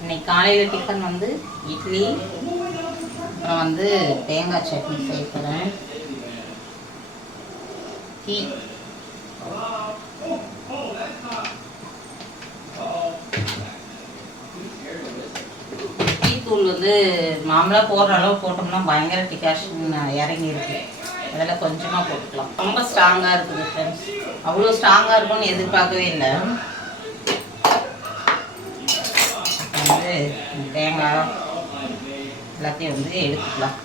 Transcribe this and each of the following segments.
இன்னைக்கு காலையில் டிஃபன் வந்து இட்லி அப்புறம் வந்து தேங்காய் சட்னி செய்ய போகிறேன் டீ. டீத்தூள் தூள் வந்து மாமலாக போடுற அளவு போட்டோம்னா பயங்கர டிகாஷன் இறங்கி இருக்கு அதில் கொஞ்சமாக போட்டுக்கலாம். ரொம்ப ஸ்ட்ராங்காக இருக்குது ஃப்ரெண்ட்ஸ் அவ்வளோ ஸ்ட்ராங்காக இருக்கும்னு எதிர்பார்க்கவே இல்லை. வந்து தேங்காய் எல்லாத்தையும் வந்து எடுத்துக்கலாம்.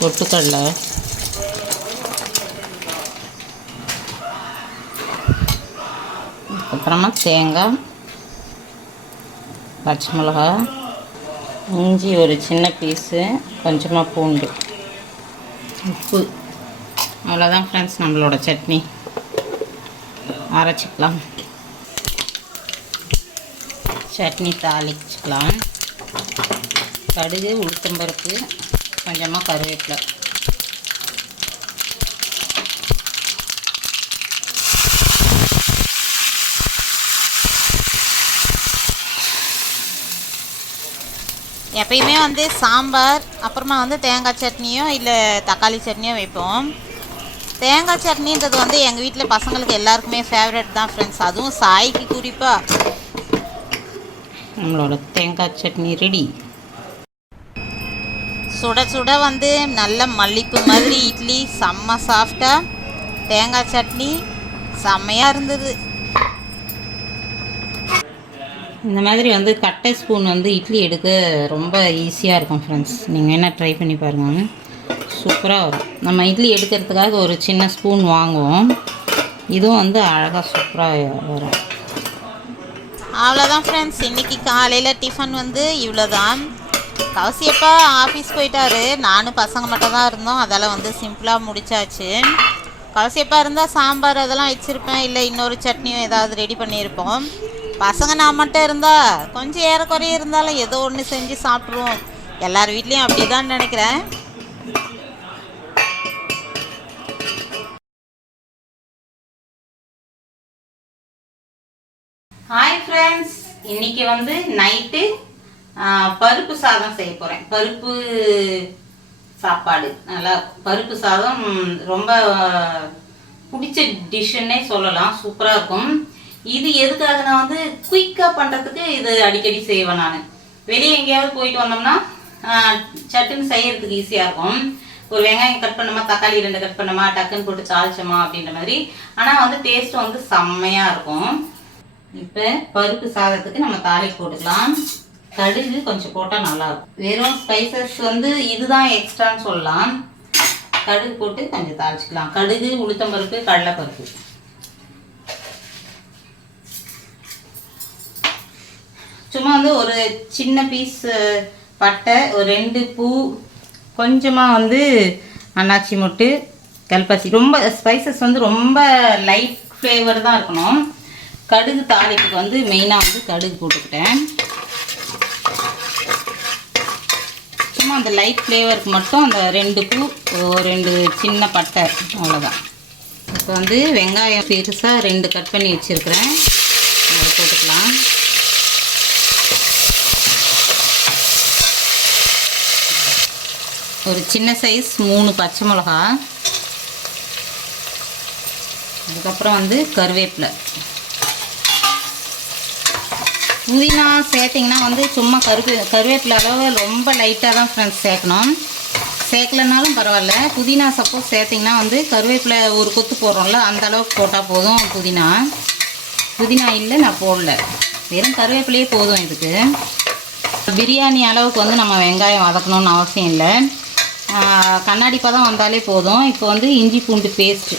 பொட்டுக்கடலை. அப்புறமா தேங்காய் பச்சை மிளகா இஞ்சி ஒரு சின்ன பீஸு கொஞ்சமாக பூண்டு. உப்பு. அவ்வளோதான் ஃப்ரெண்ட்ஸ் நம்மளோட சட்னி. அரைச்சிக்கலாம். சட்னி தாளிச்சிக்கலாம். கடுகு உளுத்தம்பருப்பு கொஞ்சமாக கருவேப்பிலை. எப்பயுமே வந்து சாம்பார் அப்புறமா வந்து தேங்காய் சட்னியோ இல்லை தக்காளி சட்னியோ வைப்போம். தேங்காய் சட்னின்றது வந்து எங்கள் வீட்டில் பசங்களுக்கு எல்லாருக்குமே ஃபேவரட் தான் ஃப்ரெண்ட்ஸ் அதுவும் சாய்க்கு குறிப்பாக நம்மளோட தேங்காய் சட்னி ரெடி சுட சுட வந்து நல்ல மல்லிப்பு மாதிரி இட்லி செம்ம சாஃப்டாக தேங்காய் சட்னி. செம்மையாக இருந்தது. இந்த மாதிரி வந்து கட்டை ஸ்பூன் வந்து இட்லி எடுக்க ரொம்ப ஈஸியாக இருக்கும் ஃப்ரெண்ட்ஸ் நீங்கள் என்ன ட்ரை பண்ணி பாருங்கள் சூப்பராக வரும். நம்ம இட்லி எடுக்கிறதுக்காக ஒரு சின்ன ஸ்பூன் வாங்குவோம். இதுவும் வந்து அழகாக சூப்பராக வரும். அவ்வளோதான் ஃப்ரெண்ட்ஸ் இன்றைக்கி காலையில் டிஃபன் வந்து இவ்வளோதான் கவசியப்பா ஆஃபீஸ் போயிட்டாரு. நானும் பசங்க மட்டும் தான் இருந்தோம். அதால் வந்து சிம்பிளாக முடிச்சாச்சு. கவசியப்பா இருந்தால் சாம்பார் அதெல்லாம் வச்சுருப்பேன். இல்லை இன்னொரு சட்னியும் ஏதாவது ரெடி பண்ணியிருப்போம். பசங்க நான் மட்டும் இருந்தால் கொஞ்சம் ஏறக்குறைய இருந்தாலும் ஏதோ ஒன்று செஞ்சு சாப்பிட்ருவோம் எல்லார் வீட்லேயும் அப்படி தான் நினைக்கிறேன். ஹாய் ஃப்ரெண்ட்ஸ் இன்னைக்கு வந்து நைட்டு பருப்பு சாதம் செய்ய போகிறேன் பருப்பு சாப்பாடு. நல்லா பருப்பு சாதம் ரொம்ப பிடிச்ச டிஷ்ஷுன்னே சொல்லலாம். சூப்பராக இருக்கும். இது எதுக்காக நான் வந்து குயிக்காக பண்ணுறதுக்கு இது அடிக்கடி செய்வேன் நான். வெளியே எங்கேயாவது போயிட்டு வந்தோம்னா சட்டுன்னு செய்யறதுக்கு ஈஸியாக இருக்கும். ஒரு வெங்காயம் கட் பண்ணுமா தக்காளி ரெண்டு கட் பண்ணுமா டக்குன்னு போட்டு தாளிச்சோமா அப்படின்ற மாதிரி. ஆனால் வந்து டேஸ்ட் வந்து செம்மையாக இருக்கும். இப்போ பருப்பு சாதத்துக்கு நம்ம தாளி போட்டுக்கலாம். கடுகு கொஞ்சம் போட்டால் நல்லாயிருக்கும் வெறும் ஸ்பைசஸ் வந்து இதுதான் எக்ஸ்ட்ரான்னு சொல்லலாம். கடுகு போட்டு கொஞ்சம் தாளிச்சிக்கலாம். கடுகு உளுத்தம்பருப்பு கடலைப்பருப்பு. சும்மா வந்து ஒரு சின்ன பீஸ் பட்டை ஒரு ரெண்டு பூ கொஞ்சமாக வந்து அன்னாச்சி மொட்டு கல்பாசி. ரொம்ப ஸ்பைசஸ் வந்து ரொம்ப லைட் ஃப்ளேவர் தான் இருக்கணும். கடுகு தாளிப்புக்கு வந்து மெயினாக வந்து கடுகு போட்டுக்கிட்டேன். சும்மா அந்த லைட் ஃப்ளேவருக்கு மட்டும் அந்த ரெண்டு பூ ரெண்டு சின்ன பட்டை அவ்வளோதான் இப்போ வந்து வெங்காயம் பெருசாக ரெண்டு கட் பண்ணி வச்சுருக்கிறேன். அதை போட்டுக்கலாம். ஒரு சின்ன சைஸ் மூணு பச்சை மிளகா அதுக்கப்புறம் வந்து கருவேப்பிலை. புதினா சேர்த்திங்கன்னா வந்து சும்மா கருவே கருவேப்பிலை அளவு ரொம்ப லைட்டாக தான் ஃப்ரெண்ட்ஸ் சேர்க்கணும். சேர்க்கலனாலும் பரவாயில்ல. புதினா சப்போஸ் சேர்த்திங்கன்னா வந்து கருவேப்பிலை ஒரு கொத்து போடுறோம்ல அந்த அளவுக்கு போட்டால் போதும் புதினா. புதினா இல்லை நான் போடல. வெறும் கருவேப்பிலையே போதும் இதுக்கு. பிரியாணி அளவுக்கு வந்து நம்ம வெங்காயம் வதக்கணும்னு அவசியம் இல்லை. ஆஹ் கண்ணாடி பதம் வந்தாலே போதும். இப்போ வந்து இஞ்சி பூண்டு பேஸ்ட்டு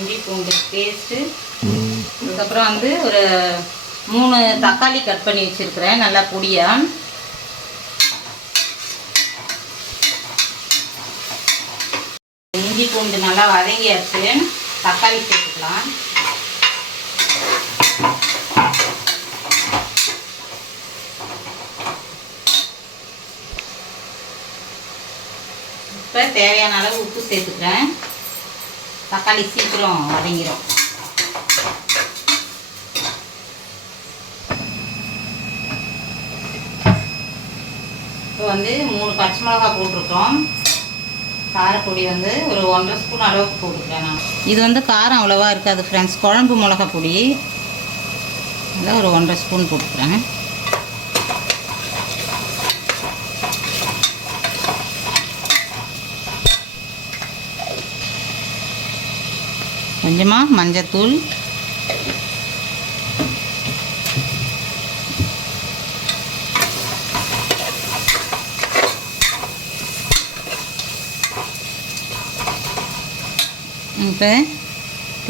இஞ்சி பூண்டு பேஸ்ட்டு அதுக்கப்புறம் வந்து ஒரு மூணு தக்காளி கட் பண்ணி வச்சுருக்கிறேன் நல்லா பொடியாக இஞ்சி பூண்டு நல்லா வதங்கியாச்சு. தக்காளி சேர்த்துக்கலாம். இப்போ தேவையான அளவு உப்பு சேர்த்துக்கிறேன். தக்காளி சீக்கிரம் வதங்கிடும் இப்போ வந்து மூணு பச்சை மிளகா போட்டிருக்கோம். காரப்பொடி வந்து ஒரு ஒன்றரை ஸ்பூன் அளவுக்கு போட்டுக்கிறேன் நான். இது வந்து காரம் அவ்வளோவா இருக்காது ஃப்ரெண்ட்ஸ் குழம்பு மிளகா பொடி. இதில் ஒரு ஒன்றரை ஸ்பூன் போட்டுக்கிறேன். கொஞ்சமாக மஞ்சத்தூள். இப்போ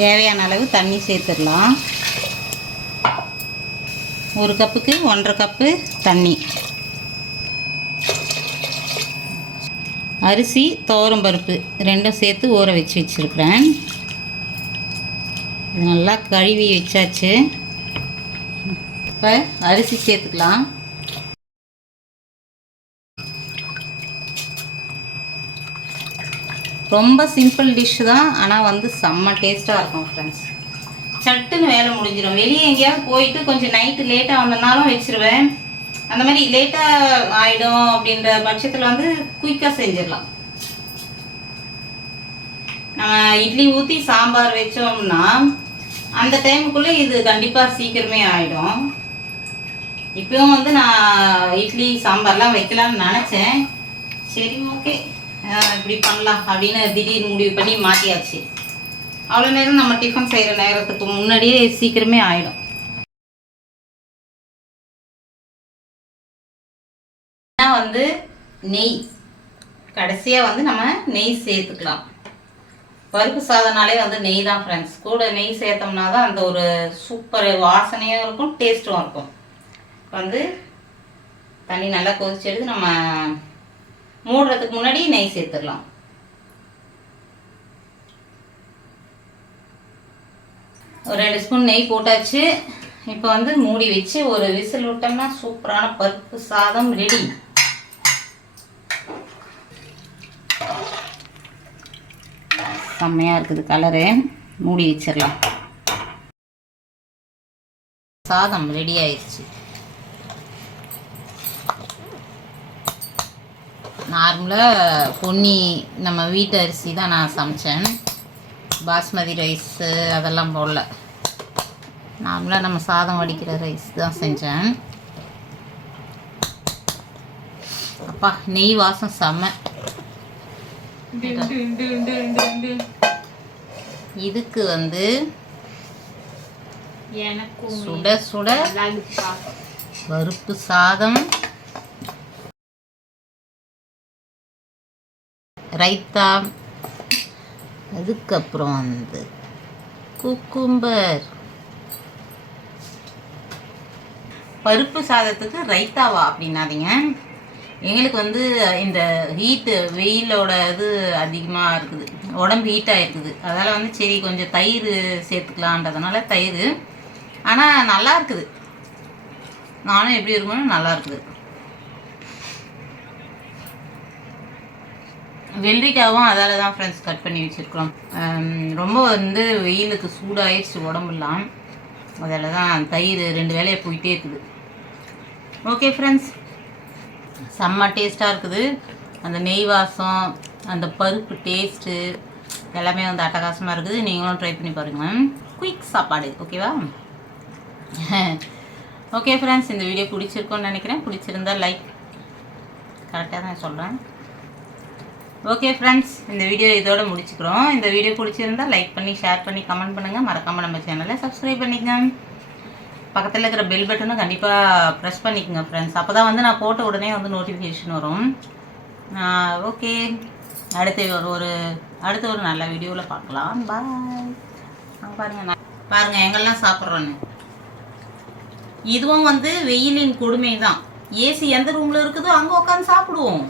தேவையான அளவு தண்ணி சேர்த்துடலாம். ஒரு கப்புக்கு ஒன்றரை கப்பு தண்ணி. அரிசி துவரம் பருப்பு ரெண்டும் சேர்த்து ஊற வச்சு வச்சுருக்குறேன். இது நல்லா கழுவி வச்சாச்சு. இப்போ அரிசி சேர்த்துக்கலாம். ரொம்ப சிம்பிள் டிஷ் தான் ஆனால் வந்து செம்ம டேஸ்ட்டாக இருக்கும் ஃப்ரெண்ட்ஸ் சட்டுன்னு வேலை முடிஞ்சிடும். வெளியே எங்கேயாவது போயிட்டு கொஞ்சம் நைட்டு லேட்டாக வந்தனாலும் வச்சிருவேன். அந்த மாதிரி லேட்டாக ஆகிடும் அப்படின்ற பட்சத்தில் வந்து குயிக்காக செஞ்சிடலாம். நம்ம இட்லி ஊற்றி சாம்பார் வச்சோம்னா அந்த டைமுக்குள்ளே இது கண்டிப்பாக சீக்கிரமே ஆகிடும் இப்பயும் வந்து நான் இட்லி சாம்பார்லாம் வைக்கலாம்னு நினச்சேன். சரி ஓகே இப்படி பண்ணலாம் அப்படின்னு திடீர்னு முடிவு பண்ணி மாற்றியாச்சு அவ்வளோ நேரம் நம்ம டிஃபன் செய்கிற நேரத்துக்கு முன்னாடியே சீக்கிரமே ஆகிடும் வந்து நெய். கடைசியாக வந்து நம்ம நெய் சேர்த்துக்கலாம். பருப்பு சாதம்னாலே வந்து நெய் தான் ஃப்ரெண்ட்ஸ் கூட நெய் சேர்த்தோம்னா தான் அந்த ஒரு சூப்பர் வாசனையும் இருக்கும் டேஸ்ட்டும் இருக்கும். வந்து தண்ணி நல்லா கொதிச்சு எடுத்து நம்ம மூடுறதுக்கு முன்னாடி நெய் சேர்த்துடலாம். ஒரு ரெண்டு ஸ்பூன் நெய் போட்டாச்சு. இப்போ வந்து மூடி வச்சு ஒரு விசில் விட்டோம்னா சூப்பரான பருப்பு சாதம் ரெடி செம்மையாக இருக்குது கலரு. மூடி வச்சிடலாம். சாதம் ரெடி ஆயிடுச்சு நார்மலாக பொன்னி நம்ம வீட்டு அரிசி தான் நான் சமைச்சேன். பாஸ்மதி ரைஸு அதெல்லாம் போடல. நார்மலாக நம்ம சாதம் வடிக்கிற ரைஸ் தான் செஞ்சேன். அப்பா நெய் வாசம் செம்ம. இதுக்கு வந்து சுட சுட பருப்பு சாதம் ரைத்தா அதுக்கப்புறம் வந்து குக்கும்பர். பருப்பு சாதத்துக்கு ரைத்தாவா அப்படின்னாதீங்க. எங்களுக்கு வந்து இந்த ஹீட்டு வெயிலோட இது அதிகமாக இருக்குது. உடம்பு ஹீட்டாக இருக்குது அதால் வந்து சரி கொஞ்சம் தயிர் சேர்த்துக்கலான்றதுனால தயிர். ஆனால் நல்லா இருக்குது. நானும் எப்படி இருக்கணும் நல்லா இருக்குது. வெள்ளரிக்காவும் அதால் தான் ஃப்ரெண்ட்ஸ் கட் பண்ணி வச்சுருக்கிறோம். ரொம்ப வந்து வெயிலுக்கு சூடாயிடுச்சு உடம்புலாம் அதில் தான் தயிர் ரெண்டு வேலையை போயிட்டே இருக்குது. ஓகே ஃப்ரெண்ட்ஸ் செம்ம டேஸ்ட்டாக இருக்குது. அந்த நெய் வாசம் அந்த பருப்பு டேஸ்ட்டு எல்லாமே வந்து அட்டகாசமாக இருக்குது. நீங்களும் ட்ரை பண்ணி பாருங்கள் குயிக் சாப்பாடு ஓகேவா ஓகே ஃப்ரெண்ட்ஸ் இந்த வீடியோ பிடிச்சிருக்கோன்னு நினைக்கிறேன். பிடிச்சிருந்தா லைக் கரெக்டாக தான் சொல்கிறேன் ஓகே ஃப்ரெண்ட்ஸ் இந்த வீடியோ இதோட முடிச்சுக்கிறோம். இந்த வீடியோ பிடிச்சிருந்தா லைக் பண்ணி ஷேர் பண்ணி கமெண்ட் பண்ணுங்கள் மறக்காமல் நம்ம சேனலை சப்ஸ்கிரைப் பண்ணிக்கங்க. பக்கத்தில் இருக்கிற பெல் பட்டனும் கண்டிப்பாக ப்ரெஸ் பண்ணிக்கோங்க ஃப்ரெண்ட்ஸ் அப்போ தான் வந்து நான் போட்ட உடனே வந்து நோட்டிஃபிகேஷன் வரும். ஓகே அடுத்து ஒரு ஒரு அடுத்த ஒரு நல்ல வீடியோவில் பார்க்கலாம். பாய் பாருங்க நான் எங்கெல்லாம் சாப்பிட்றோன்னு. இதுவும் வந்து வெயிலின் கொடுமை தான் ஏசி எந்த ரூமில் இருக்குதோ அங்கே உட்காந்து சாப்பிடுவோம்.